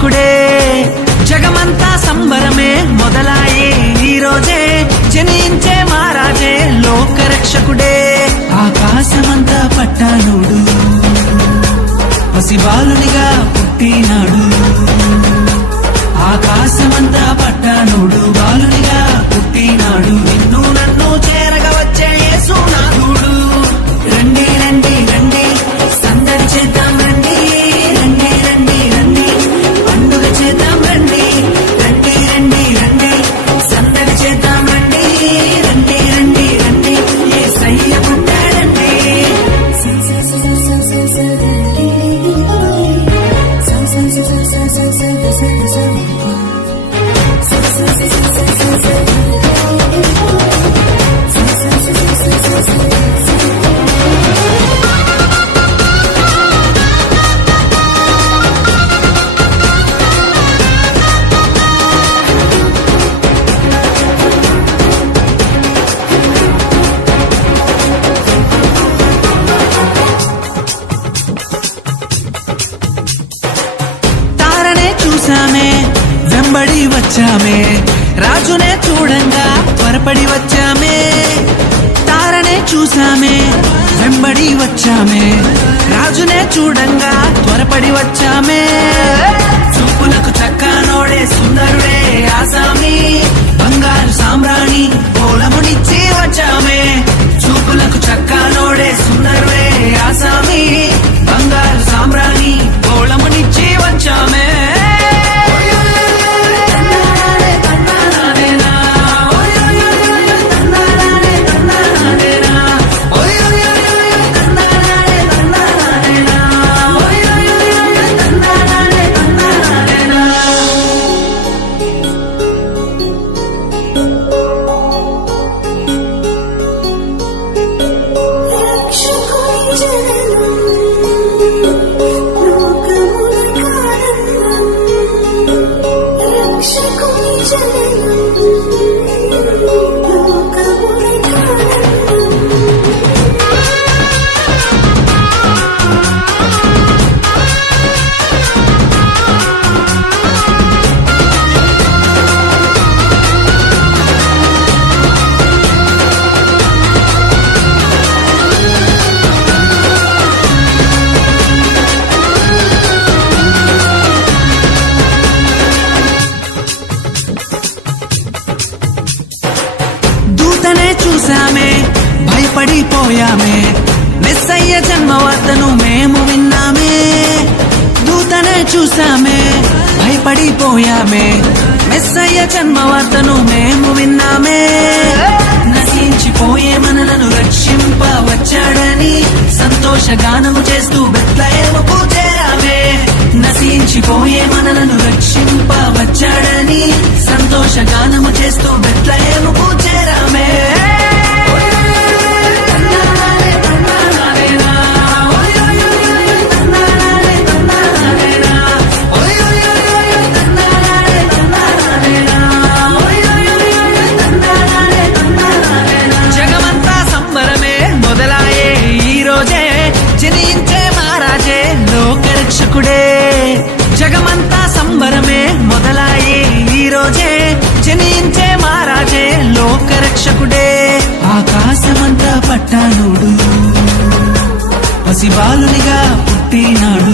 లోకరక్షకుడే జగమంతా సంబరమే మొదలాయే ఈ రోజే జనించే మహారాజే లోకరక్షకుడే ఆకాశమంతా పట్టానుడు పసిబాలునిగా పుట్టినాడు ఆకాశమంతా పట్టానుడు బాలునిగా పుట్టినాడు నిన్ను నన్ను చేరగా వచ్చే యేసునాథుడు రండి రండి రండి సందడి చేద్దాం రండి రండి రండి రండి పండుగ చేద్దాం రండి రండి రండి రండి సందడి చేద్దాం రండి రండి రండి రండి యేసయ్య పుట్టాడండి వెంబడి వచ్చామే రాజునే చూడంగా త్వరపడి వచ్చామే తారనే చూసామే వెంబడి వచ్చామే రాజునే చూడంగా త్వరపడి వచ్చామే చూపులకు చక్కనోడే సుందరుడే ఆసామి బంగారు సామ్రాణి పోలమునిచ్చి వచ్చామే చూపులకు చక్కనోడే సుందరుడే ఆసామి బంగారు సామ్రాణి పోలమునిచ్చి వచ్చామే చూసామే భయపడిపోయామే మెస్సయ్య జన్మవార్తను మేము విన్నామే దూతనే చూసామే భయపడిపోయామే మెస్సయ్య జన్మవార్తను మేము విన్నామే నశించిపోయే మనలను రక్షింప వచ్చాడని సంతోషగానము చేస్తూ బెత్లెహేముకు చేరామే నశించిపోయే మనలను రక్షింప వచ్చాడని సంతోషగానము చేస్తూ బెత్లెహేముకు చేరామే జగమంతా సంబరమే మొదలాయే ఈ రోజే జనించే మహారాజే లోకరక్షకుడే జగమంతా సంబరమే మొదలాయే ఈ రోజే జనించే మహారాజే లోకరక్షకుడే ఆకాశమంతా పట్టానుడు పసిబాలునిగా పుట్టినాడు